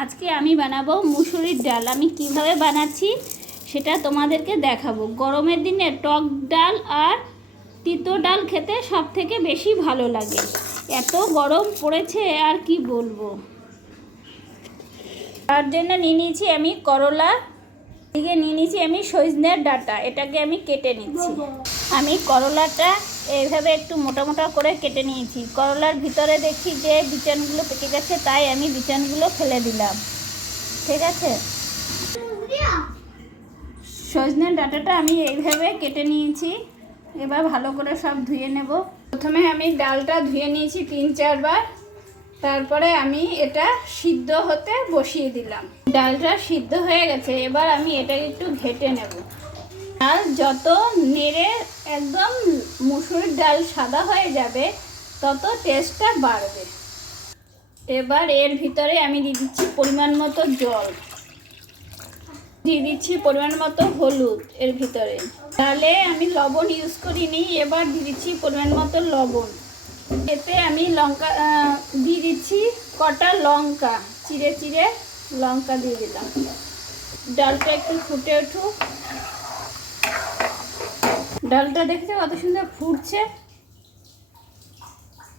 আজকে আমি বানাবো মুসুরির ডাল। আমি কিভাবে বানাচ্ছি সেটা তোমাদেরকে দেখাবো। গরমের দিনে টক ডাল আর তিতো ডাল খেতে সব থেকে বেশি ভালো লাগে। এত গরম পড়েছে আর কি বলবো। তার জন্য নিয়ে নিয়েছি আমি করলা, এদিকে নিয়ে নিয়েছি আমি সজনের ডাঁটা। এটাকে আমি কেটে নিচ্ছি। আমি করলাটা এইভাবে একটু মোটা মোটা করে কেটে নিয়েছি। করলার ভিতরে দেখি যে বিচনগুলো পেকে গেছে, তাই আমি বিচনগুলো ফেলে দিলাম। ঠিক আছে, সজনের ডাঁটাটা আমি এইভাবে কেটে নিয়েছি। এবার ভালো করে সব ধুয়ে নেব। প্রথমে আমি ডালটা ধুয়ে নিয়েছি 3-4 বার। তারপরে আমি এটা সিদ্ধ হতে বসিয়ে দিলাম। ডালটা সিদ্ধ হয়ে গেছে, এবার আমি এটাকে একটু ঘেটে নেব। ডাল যত নেড়ে একদম মুসুরির ডাল সাদা হয়ে যাবে তত টেস্টটা বাড়বে। এবার এর ভিতরে আমি দিয়ে দিচ্ছি পরিমাণ মতো জল, দিয়ে দিচ্ছি পরিমাণ মতো হলুদ। এর ভিতরে ডালে আমি লবণ ইউজ করিনি, এবার দিয়ে দিচ্ছি পরিমাণ মতো লবণ। এতে আমি লঙ্কা দিয়ে দিচ্ছি, কটা লঙ্কা চিড়ে চিড়ে লঙ্কা দিয়ে দিলাম। ডালটা একটু ফুটে উঠুক। ডালটা দেখতে কত সুন্দর ফুটছে।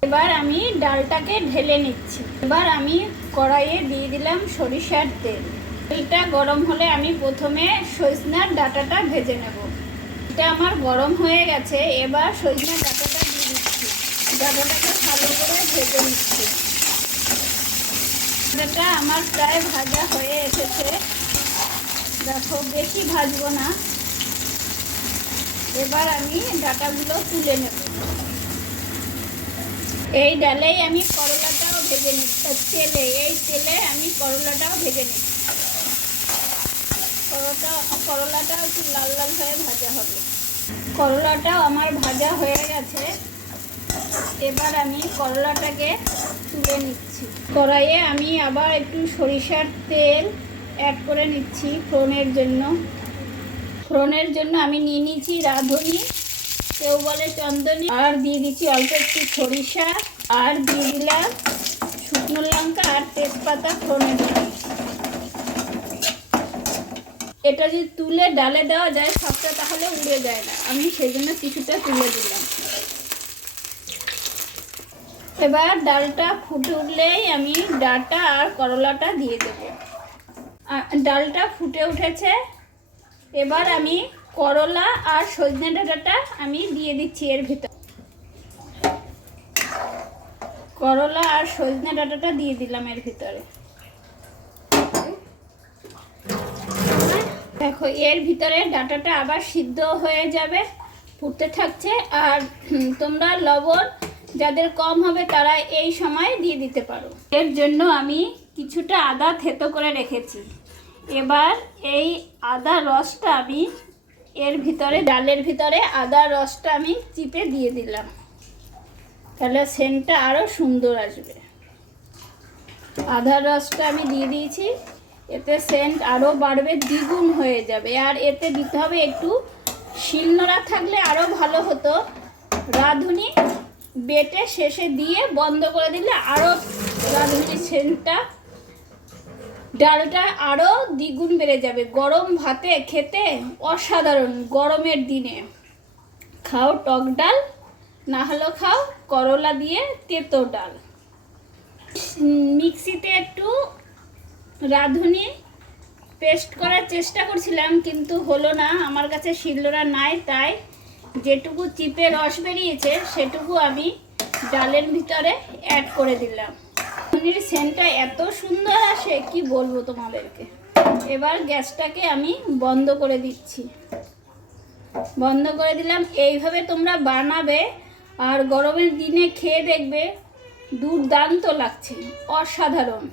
এবার আমি ডালটাকে ঢেলে নিচ্ছি। এবার আমি কড়াইয়ে দিয়ে দিলাম সরিষার তেল। তেলটা গরম হলে আমি প্রথমে সজনার ডাঁটাটা ভেজে নেব। এটা আমার গরম হয়ে গেছে। এবার সজনার ডাঁটাটা দিয়ে দিচ্ছি। ডাঁটাটাকে ভালো করে ভেজে নিচ্ছি। ডাঁটাটা আমার প্রায় ভাজা হয়ে এসেছে। দেখো, বেশি ভাজবো না। এবার আমি ডাঁটাগুলো তুলে নেব। এই ডালেই আমি করলাটাও ভেজে নিচ্ছি। এই তেলে আমি করলাটাও ভেজে নিচ্ছি। করলাটাও একটু লাল লাল হয়ে ভাজা হবে। করলাটাও আমার ভাজা হয়ে গেছে। এবার আমি করলাটাকে তুলে নিচ্ছি। কড়াইয়ে আমি আবার একটু সরিষার তেল অ্যাড করে নিচ্ছি ফোড়নের জন্য। ফোড়নের জন্য আমি নিয়ে নিয়েছি রাঁধুনি, কেউ বলে চন্দনী, আর দিয়ে দিচ্ছি অল্প একটু সরিষা, আর দিয়ে দিলাম শুকনো লঙ্কা আর তেজপাতা ফোড়নের জন্য। এটা যদি তুলে ডালে দেওয়া যায় সবটা তাহলে উড়ে যায় না, আমি সেই জন্য কিছুটা তুলে দিলাম। এবার ডালটা ফুটে উঠলেই আমি ডাঁটা আর করলাটা দিয়ে দেব। ডালটা ফুটে উঠেছে। এবার আমি করলা আর সজনে ডাঁটাটা আমি দিয়ে দিচ্ছি এর ভিতর। করলা আর সজনে ডাঁটাটা দিয়ে দিলাম এর ভিতরে। দেখো, এর ভিতরে ডাঁটাটা আবার সিদ্ধ হয়ে যাবে, ফুটতে থাকছে। আর তোমরা লবণ যাদের কম হবে তারা এই সময় দিয়ে দিতে পারো। এর জন্য আমি কিছুটা আদা থেতো করে রেখেছি। এবার এই আদা রসটা আমি এর ভিতরে, ডালের ভিতরে আদার রসটা আমি চিপে দিয়ে দিলাম, তাহলে সেন্টটা আরও সুন্দর আসবে। আদার রসটা আমি দিয়ে দিয়েছি, এতে সেন্ট আরও বাড়বে, দ্বিগুণ হয়ে যাবে। আর এতে দিতে হবে একটু শিলনোড়া, থাকলে আরও ভালো হতো। রাঁধুনি বেটে শেষে দিয়ে বন্ধ করে দিলে আরও রাঁধুনির সেন্টটা, ডালটা আরও দ্বিগুণ বেড়ে যাবে। গরম ভাতে খেতে অসাধারণ। গরমের দিনে খাও টক ডাল, না হলেও খাও করলা দিয়ে তেতো ডাল। মিক্সিতে একটু রাঁধুনি পেস্ট করার চেষ্টা করছিলাম, কিন্তু হলো না। আমার কাছে শিলনোড়া নাই, তাই যেটুকু চিপে রস বেরিয়েছে সেটুকু আমি ডালের ভিতরে অ্যাড করে দিলাম। রাঁধুনির সেন্টটা এত সুন্দর আসে কি বলবো তোমাদেরকে। এবার গ্যাসটাকে আমি বন্ধ করে দিচ্ছি। বন্ধ করে দিলাম। এইভাবে তোমরা বানাবে আর গরমের দিনে খেয়ে দেখবে দুর্দান্ত লাগছে, অসাধারণ।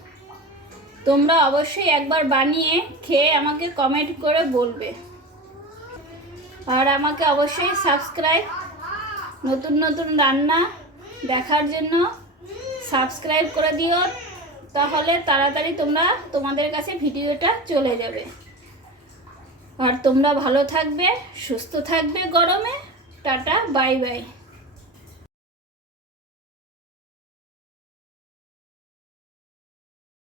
তোমরা অবশ্যই একবার বানিয়ে খেয়ে আমাকে কমেন্ট করে বলবে। আর আমাকে অবশ্যই সাবস্ক্রাইব, নতুন নতুন রান্না দেখার জন্য সাবস্ক্রাইব করে দিও, তাহলে তাড়াতাড়ি তোমাদের কাছে ভিডিওটা চলে যাবে। আর তোমরা ভালো থাকবে, সুস্থ থাকবে গরমে। Tata, bye bye.